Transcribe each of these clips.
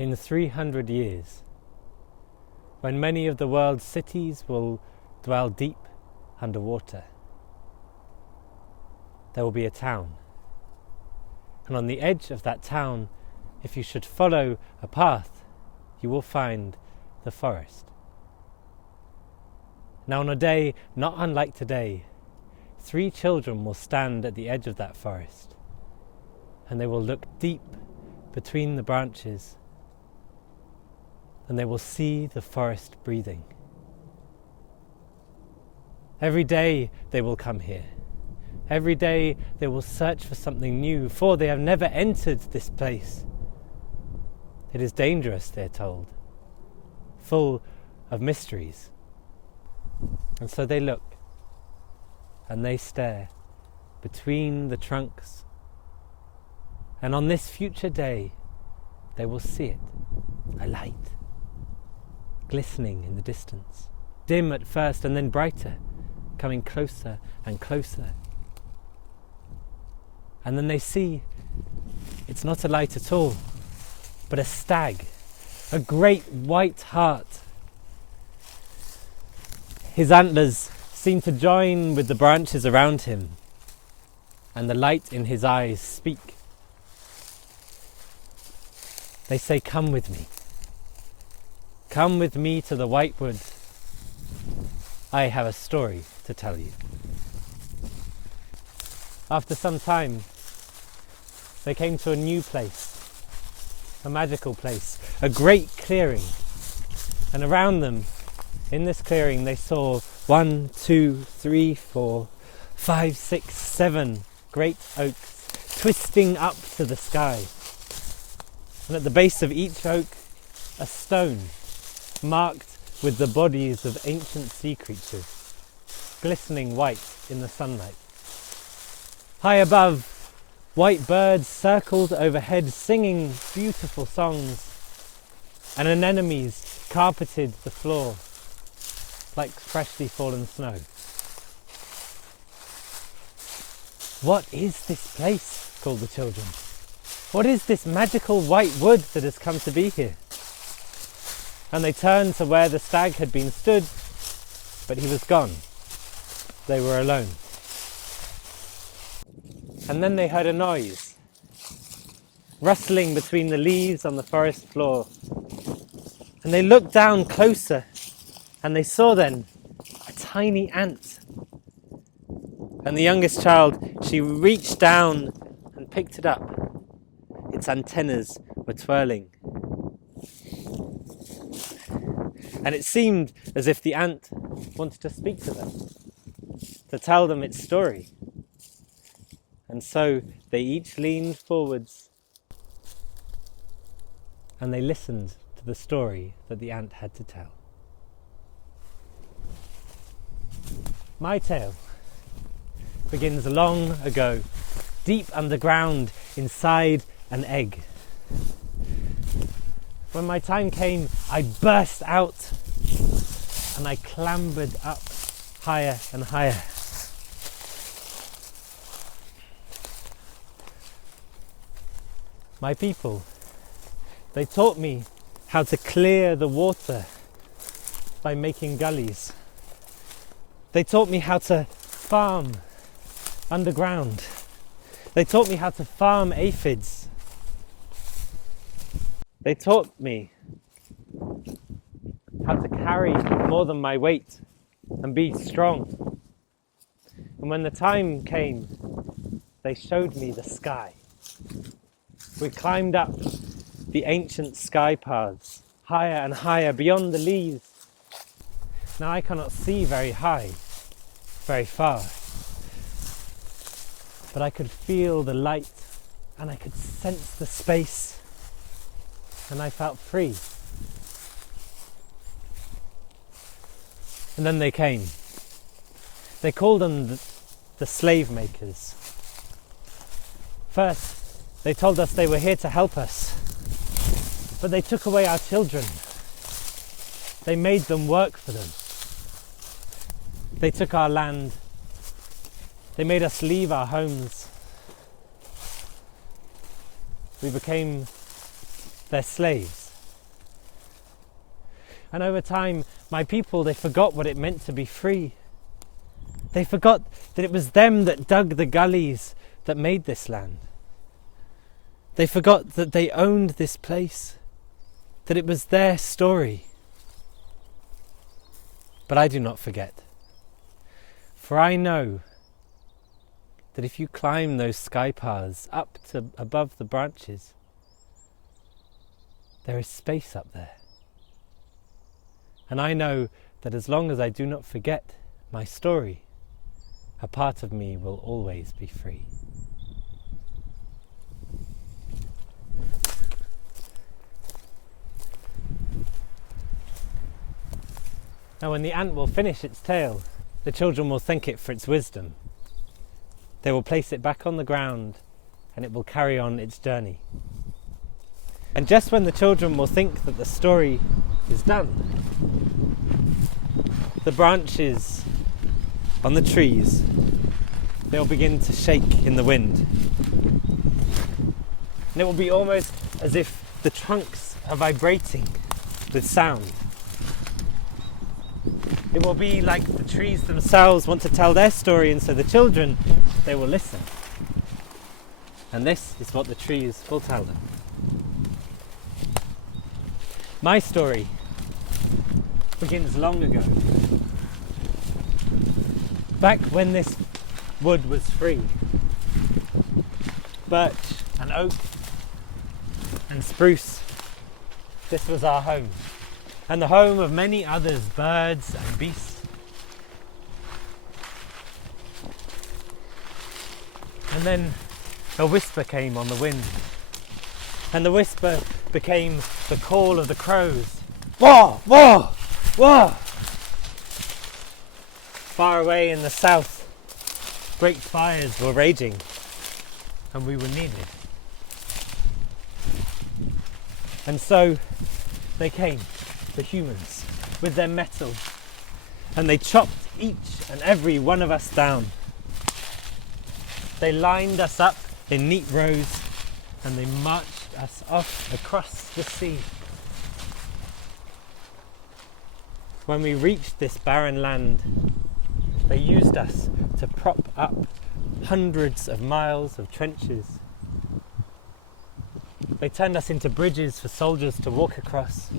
in 300 years, when many of the world's cities will dwell deep underwater, there will be a town. And on the edge of that town, if you should follow a path, you will find the forest. Now, on a day not unlike today, 3 children will stand at the edge of that forest, and they will look deep between the branches, and they will see the forest breathing. Every day they will come here. Every day they will search for something new, for they have never entered this place. It is dangerous, they're told, full of mysteries. And so they look and they stare between the trunks, and on this future day they will see it, a light, glistening in the distance, dim at first and then brighter, coming closer and closer. And then they see it's not a light at all, but a stag, a great white hart. His antlers seem to join with the branches around him, and the light in his eyes speak. They say, "Come with me. Come with me to the white wood. I have a story to tell you." After some time, they came to a new place, a magical place, a great clearing. And around them, in this clearing, they saw 1, 2, 3, 4, 5, 6, 7 great oaks twisting up to the sky. And at the base of each oak, a stone marked with the bodies of ancient sea creatures, glistening white in the sunlight. High above, white birds circled overhead, singing beautiful songs, and anemones carpeted the floor like freshly fallen snow. "What is this place?" called the children. "What is this magical white wood that has come to be here?" And they turned to where the stag had been stood, but he was gone. They were alone. And then they heard a noise, rustling between the leaves on the forest floor. And they looked down closer, and they saw then a tiny ant. And the youngest child, she reached down and picked it up. Its antennas were twirling. And it seemed as if the ant wanted to speak to them, to tell them its story. And so they each leaned forwards and they listened to the story that the ant had to tell. My tale begins long ago, deep underground inside an egg. When my time came, I burst out and I clambered up higher and higher. My people, they taught me how to clear the water by making gullies. They taught me how to farm underground. They taught me how to farm aphids. They taught me how to carry more than my weight and be strong. And when the time came, they showed me the sky. We climbed up the ancient sky paths, higher and higher beyond the leaves. Now I cannot see very high, very far, but I could feel the light and I could sense the space, and I felt free. And then they came. They called them the slave makers. First, they told us they were here to help us, but they took away our children. They made them work for them. They took our land. They made us leave our homes. We became their slaves. And over time, my people, they forgot what it meant to be free. They forgot that it was them that dug the gullies that made this land. They forgot that they owned this place, that it was their story. But I do not forget. For I know that if you climb those sky paths up to above the branches, there is space up there. And I know that as long as I do not forget my story, a part of me will always be free. Now when the ant will finish its tail, the children will thank it for its wisdom. They will place it back on the ground and it will carry on its journey. And just when the children will think that the story is done, the branches on the trees, they'll begin to shake in the wind. And it will be almost as if the trunks are vibrating with sound. It will be like the trees themselves want to tell their story, and so the children, they will listen. And this is what the trees will tell them. My story begins long ago. Back when this wood was free. Birch and oak and spruce. This was our home. And the home of many others, birds and beasts. And then a whisper came on the wind. And the whisper became the call of the crows. Wah! Wah! Wah! Far away in the south, great fires were raging, and we were needed. And so they came, the humans, with their metal, and they chopped each and every one of us down. They lined us up in neat rows, and they marched us off across the sea. When we reached this barren land, they used us to prop up hundreds of miles of trenches. They turned us into bridges for soldiers to walk across,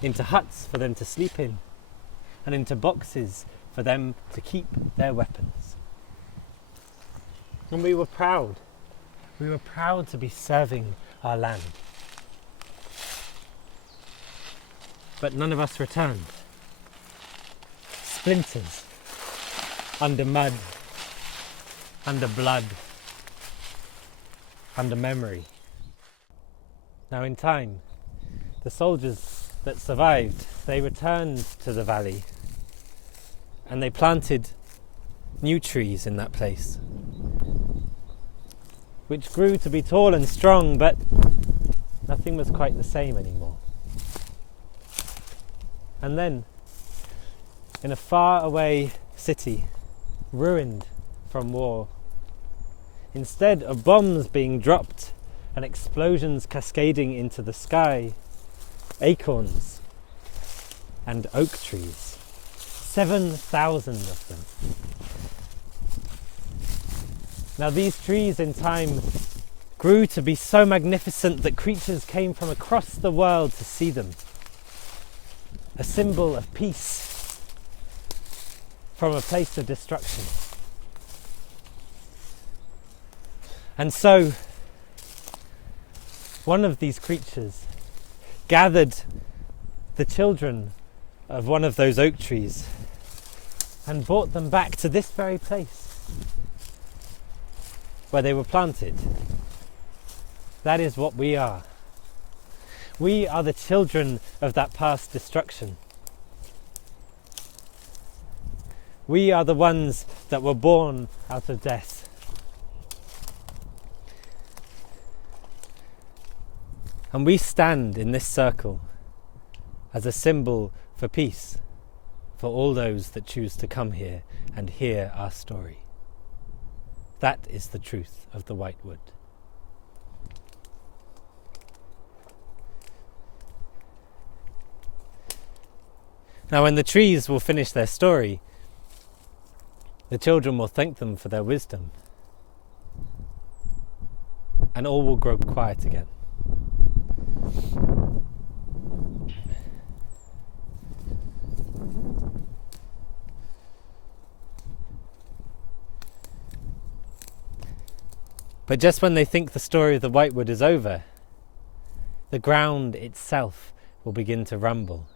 into huts for them to sleep in, and into boxes for them to keep their weapons. And we were proud. We were proud to be serving our land. But none of us returned. Splinters, under mud, under blood, under memory. Now in time, the soldiers that survived, they returned to the valley and they planted new trees in that place, which grew to be tall and strong, but nothing was quite the same anymore. And then, in a far away city, ruined from war, instead of bombs being dropped and explosions cascading into the sky, acorns and oak trees, 7,000 of them. Now these trees in time grew to be so magnificent that creatures came from across the world to see them. A symbol of peace from a place of destruction. And so, one of these creatures gathered the children of one of those oak trees and brought them back to this very place where they were planted. That is what we are. We are the children of that past destruction. We are the ones that were born out of death. And we stand in this circle as a symbol for peace for all those that choose to come here and hear our story. That is the truth of the White Wood. Now when the trees will finish their story, the children will thank them for their wisdom, and all will grow quiet again. But just when they think the story of the Whitewood is over, the ground itself will begin to rumble,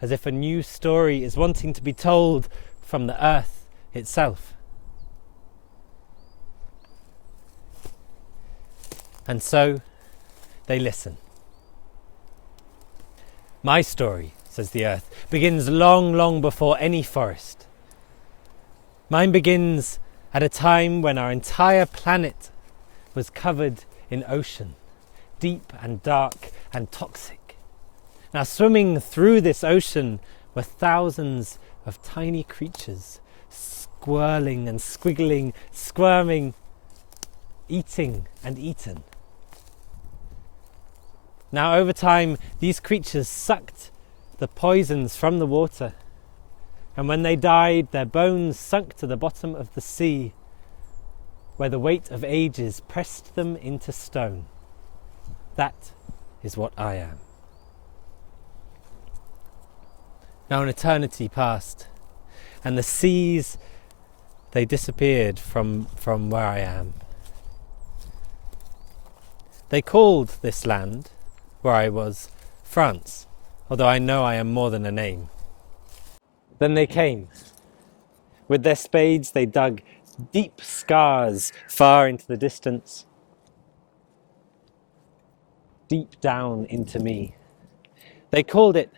as if a new story is wanting to be told from the earth itself. And so they listen. My story, says the earth, begins long, long before any forest. Mine begins at a time when our entire planet was covered in ocean, deep and dark and toxic. Now swimming through this ocean were thousands of tiny creatures, squirling and squiggling, squirming, eating and eaten. Now over time, these creatures sucked the poisons from the water, and when they died, their bones sunk to the bottom of the sea, where the weight of ages pressed them into stone. That is what I am. Now an eternity passed, and the seas, they disappeared from where I am. They called this land, where I was, France, although I know I am more than a name. Then they came. With their spades they dug deep scars far into the distance, deep down into me. They called it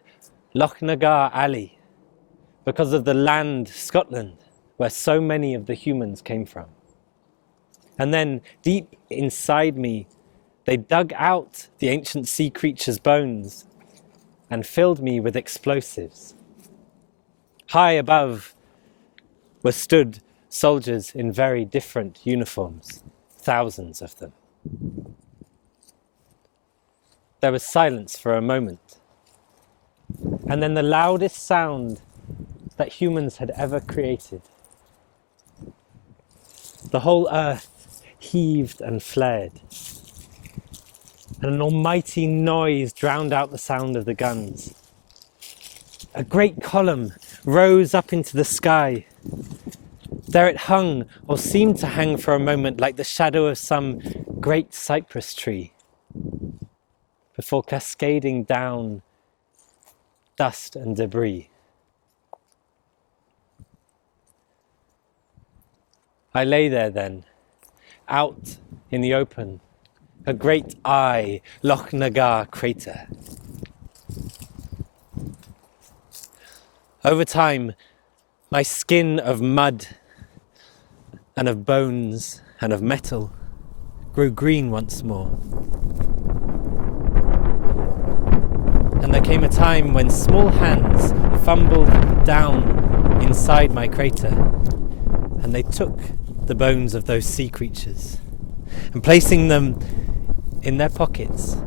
Loch Nagar Alley because of the land, Scotland, where so many of the humans came from. And then deep inside me, they dug out the ancient sea creature's bones and filled me with explosives. High above were stood soldiers in very different uniforms, thousands of them. There was silence for a moment, and then the loudest sound that humans had ever created. The whole earth heaved and flared, and an almighty noise drowned out the sound of the guns. A great column rose up into the sky. There it hung, or seemed to hang for a moment, like the shadow of some great cypress tree, before cascading down dust and debris. I lay there then, out in the open, a great eye, Loch Nagar crater. Over time, my skin of mud and of bones and of metal grew green once more. And there came a time when small hands fumbled down inside my crater, and they took the bones of those sea creatures, and placing them in their pockets,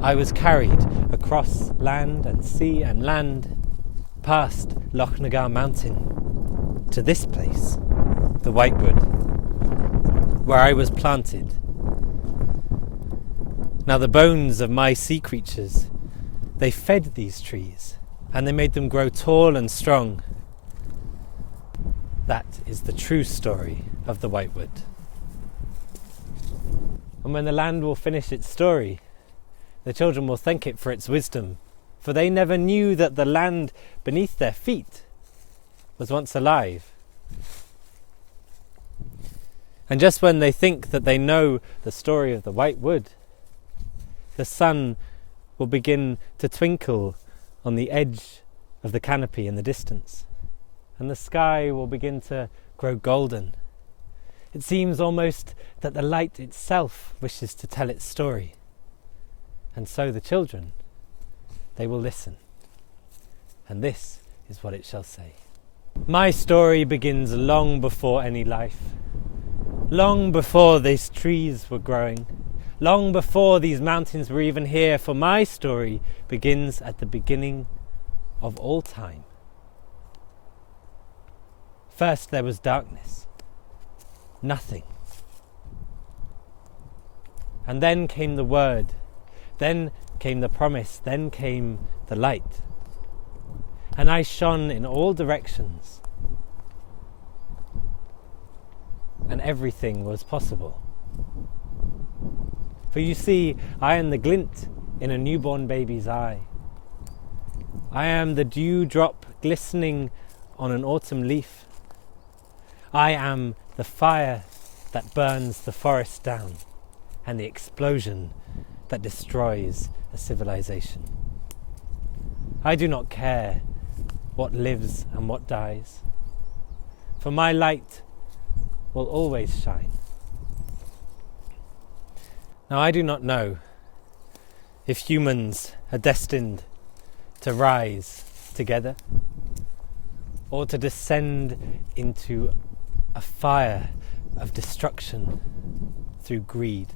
I was carried across land and sea and land, past Loch Nagar Mountain, to this place, the Whitewood, where I was planted. Now the bones of my sea creatures, they fed these trees, and they made them grow tall and strong. That is the true story of the Whitewood. And when the land will finish its story, the children will thank it for its wisdom, for they never knew that the land beneath their feet was once alive. And just when they think that they know the story of the Whitewood, the sun will begin to twinkle on the edge of the canopy in the distance, and the sky will begin to grow golden. It seems almost that the light itself wishes to tell its story. And so the children, they will listen. And this is what it shall say. My story begins long before any life, long before these trees were growing, long before these mountains were even here, for my story begins at the beginning of all time. First there was darkness, nothing. And then came the word, then came the promise, then came the light. And I shone in all directions, and everything was possible. For you see, I am the glint in a newborn baby's eye. I am the dewdrop glistening on an autumn leaf. I am the fire that burns the forest down, and the explosion that destroys a civilization. I do not care what lives and what dies, for my light will always shine. Now I do not know if humans are destined to rise together or to descend into a fire of destruction through greed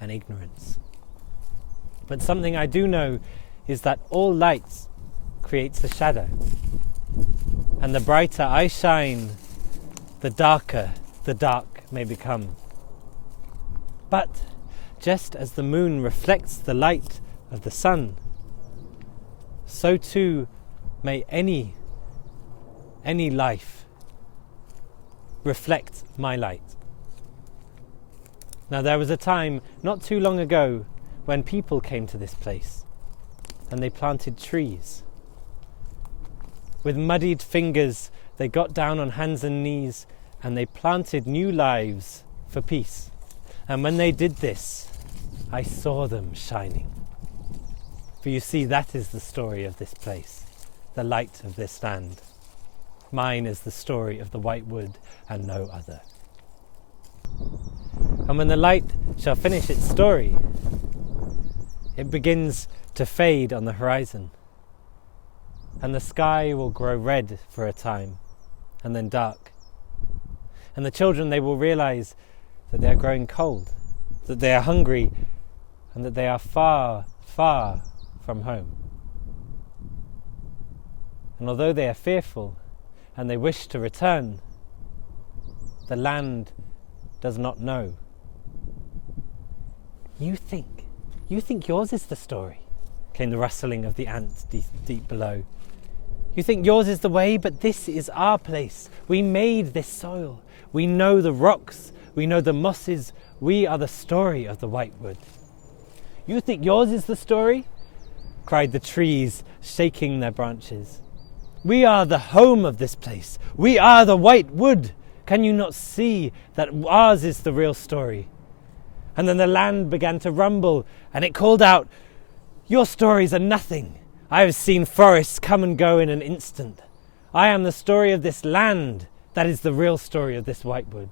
and ignorance. But something I do know is that all light creates a shadow, and the brighter I shine, the darker the dark may become. But just as the moon reflects the light of the sun, so too may any life reflect my light. Now there was a time not too long ago when people came to this place and they planted trees. With muddied fingers they got down on hands and knees and they planted new lives for peace. And when they did this, I saw them shining. For you see, that is the story of this place, the light of this land. Mine is the story of the white wood and no other. And when the light shall finish its story, it begins to fade on the horizon, and the sky will grow red for a time and then dark. And the children, they will realize that they are growing cold, that they are hungry, and that they are far, far from home. And although they are fearful and they wish to return, the land does not know. You think yours is the story, came the rustling of the ants deep below. You think yours is the way, but this is our place. We made this soil. We know the rocks. We know the mosses. We are the story of the white wood. You think yours is the story? Cried the trees, shaking their branches. We are the home of this place. We are the white wood. Can you not see that ours is the real story? And then the land began to rumble, and it called out, your stories are nothing. I have seen forests come and go in an instant. I am the story of this land. That is the real story of this white wood.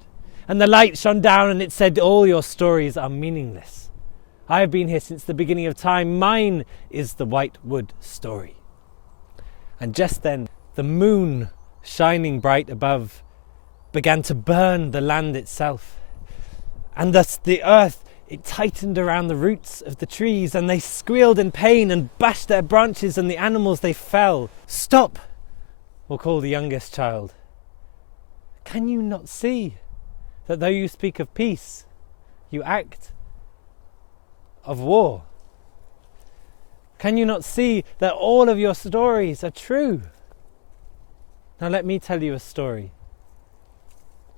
And the light shone down and it said, all your stories are meaningless. I have been here since the beginning of time. Mine is the white wood story. And just then, the moon, shining bright above, began to burn the land itself. And thus the earth, it tightened around the roots of the trees, and they squealed in pain and bashed their branches, and the animals, they fell. Stop, will call the youngest child. Can you not see that though you speak of peace, you act of war? Can you not see that all of your stories are true? Now let me tell you a story.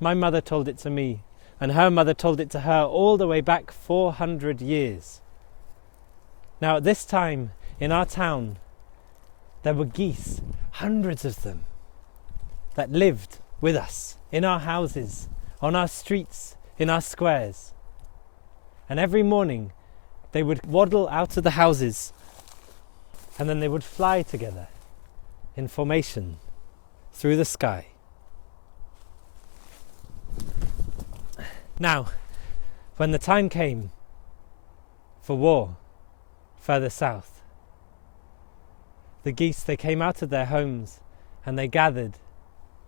My mother told it to me, and her mother told it to her all the way back 400 years. Now at this time, in our town, there were geese, hundreds of them, that lived with us, in our houses, on our streets, in our squares. And every morning, they would waddle out of the houses, and then they would fly together, in formation, through the sky. Now, when the time came for war further south, the geese, they came out of their homes and they gathered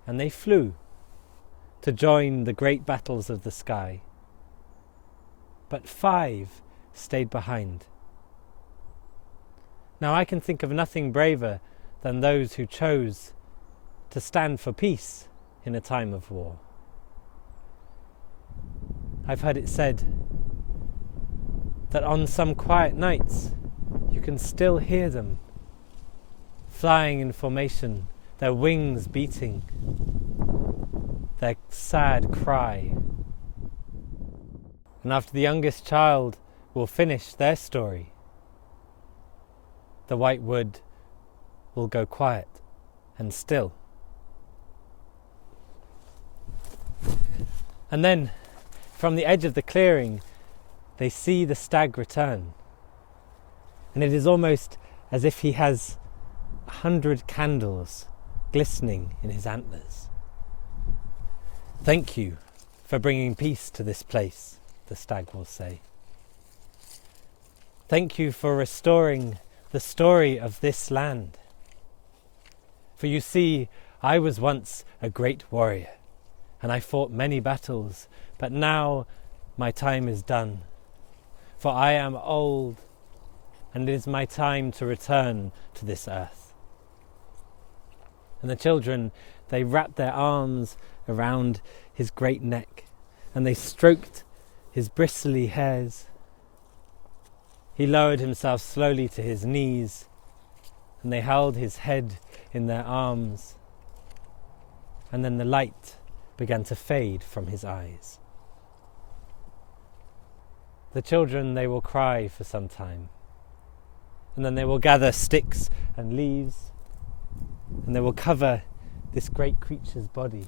and they flew to join the great battles of the sky. But 5 stayed behind. Now I can think of nothing braver than those who chose to stand for peace in a time of war. I've heard it said that on some quiet nights you can still hear them flying in formation, their wings beating, their sad cry. And after the youngest child will finish their story, the white wood will go quiet and still. And then, from the edge of the clearing, they see the stag return. And it is almost as if he has 100 candles glistening in his antlers. "Thank you for bringing peace to this place," the stag will say. "Thank you for restoring the story of this land. For you see, I was once a great warrior, and I fought many battles, but now my time is done. For I am old, and it is my time to return to this earth." And the children, they wrapped their arms around his great neck, and they stroked his bristly hairs. He lowered himself slowly to his knees, and they held his head in their arms, and then the light began to fade from his eyes. The children, they will cry for some time, and then they will gather sticks and leaves, and they will cover this great creature's body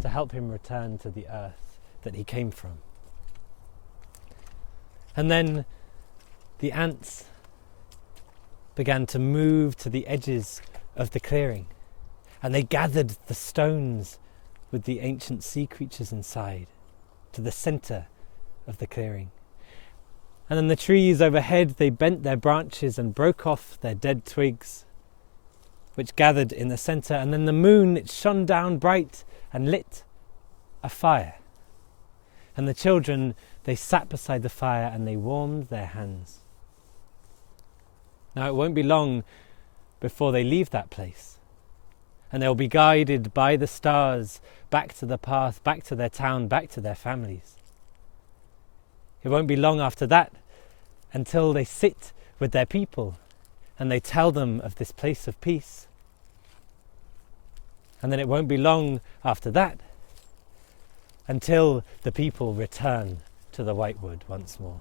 to help him return to the earth that he came from. And then the ants began to move to the edges of the clearing, and they gathered the stones with the ancient sea creatures inside to the centre of the clearing. And then the trees overhead, they bent their branches and broke off their dead twigs, which gathered in the centre. And then the moon, it shone down bright and lit a fire. And the children, they sat beside the fire and they warmed their hands. Now it won't be long before they leave that place, and they'll be guided by the stars back to the path, back to their town, back to their families. It won't be long after that until they sit with their people and they tell them of this place of peace. And then it won't be long after that until the people return to the white wood once more.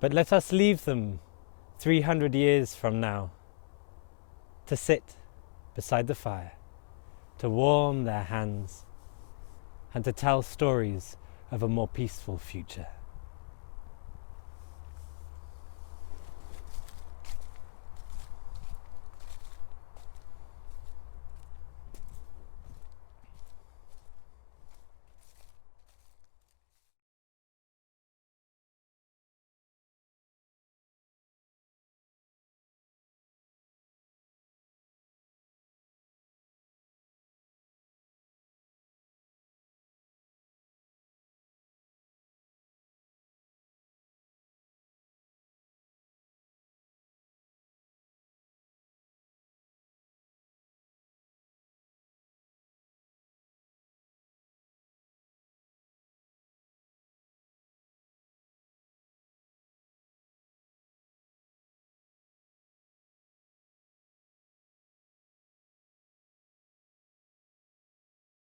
But let us leave them 300 years from now to sit beside the fire, to warm their hands, and to tell stories of a more peaceful future.